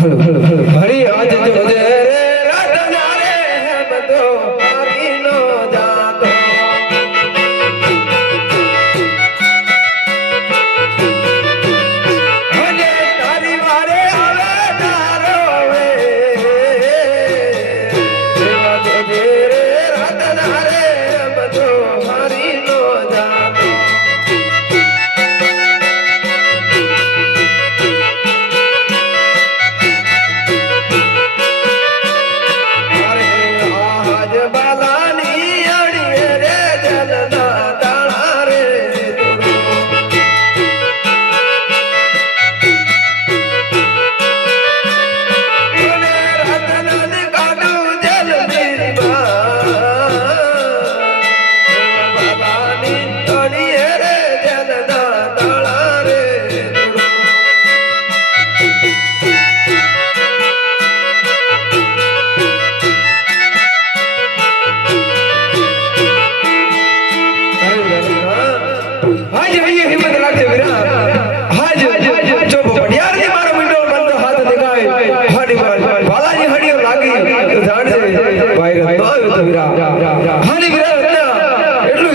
ભરી આજ જોજે રે રાતના રે બધો આવીનો જાતો મને તારી વારે આવે તારો વે દેવા જોજે રે રાતના રે બધો મારીનો જાતો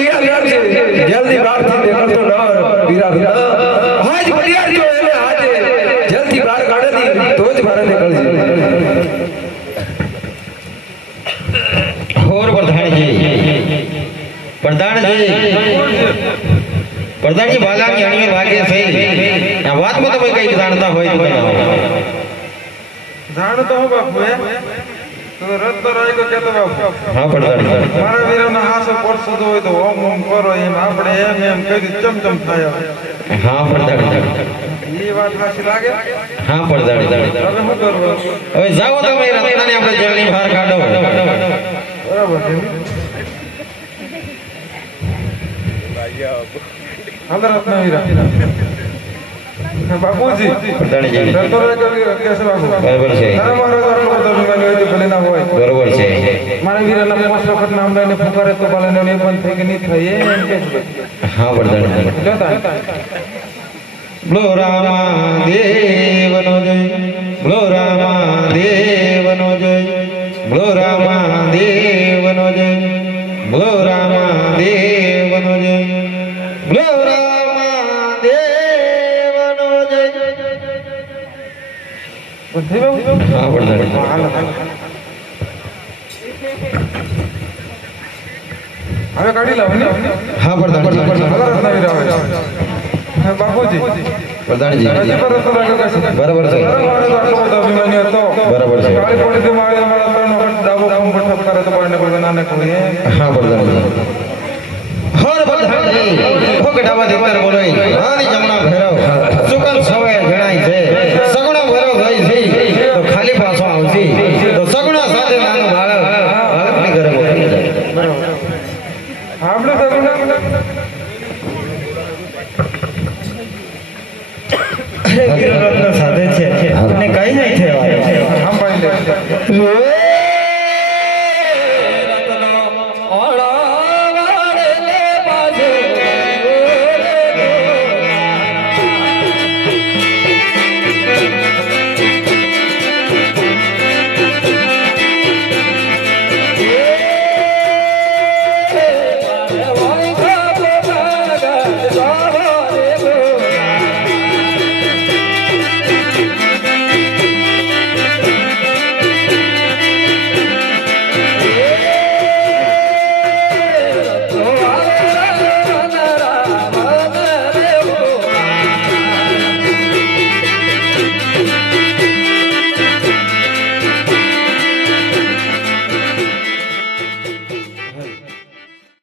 जल्दी बाहर थी निकलतो न वीरा आज बढ़िया जो है आज जल्दी बाहर काढे दी तो ज बाहर निकल जी और प्रधान जी बाला की हणी में भागे सही आ बात में तो कोई कई जानता होय तो बताओ जान तो हो बापू है तो रत तो राय को कहतो बापू हां प्रधान मारा वीरना हाथ पर सदो होय तो ओम ओम करो एम आपणे एम कही चमचम थाया हां प्रधान ये बात हासी लागे हां प्रधान હવે હું કરું હવે જાઓ તમે રત્નાને આપણે જેલની બહાર કાઢો બરાબર છે અંદર રત્ના વીરા बाबूजी प्रधान जी डरतो रे कैसे बाबू बरोबर છે તારા મારો આટલો બધો વિમાન હોય તો ભલે ના હોય બરોબર છે મારા વીરના પાંચ વખત નામ લઈને પુકારે તો બાલાને ને બંધ થઈ કે નહીં થાય એમ કે हां प्रधान જોતા બોલો રામાદેવનો જય બોલો રામાદેવનો જય બોલો રામાદેવનો જય બોલો રામાદેવનો જય બોલો રામાદેવનો જય બધી બાબુ હા પ્રધાન હવે કાઢી લાવ ને હા પ્રધાન રત્ના વીરા આવે बाबूजी प्रधान जी बराबर છે बराबर છે हाँ प्रधान जी और प्रधान जी हो गडावा देवर बोलोई रानी जमुना भैरव सुकल सवे જણાય છે સગુણા ભૈરવ ગઈ છે તો ખાલી પાછો આવશે તો સગુણા સાથે નાનું બાળક બાળકની ઘરે મોકલી જાય બરાબર આપણે સગુણા વીરરત્ન સાથે છે અને કઈ નહીં થયા हम पाइले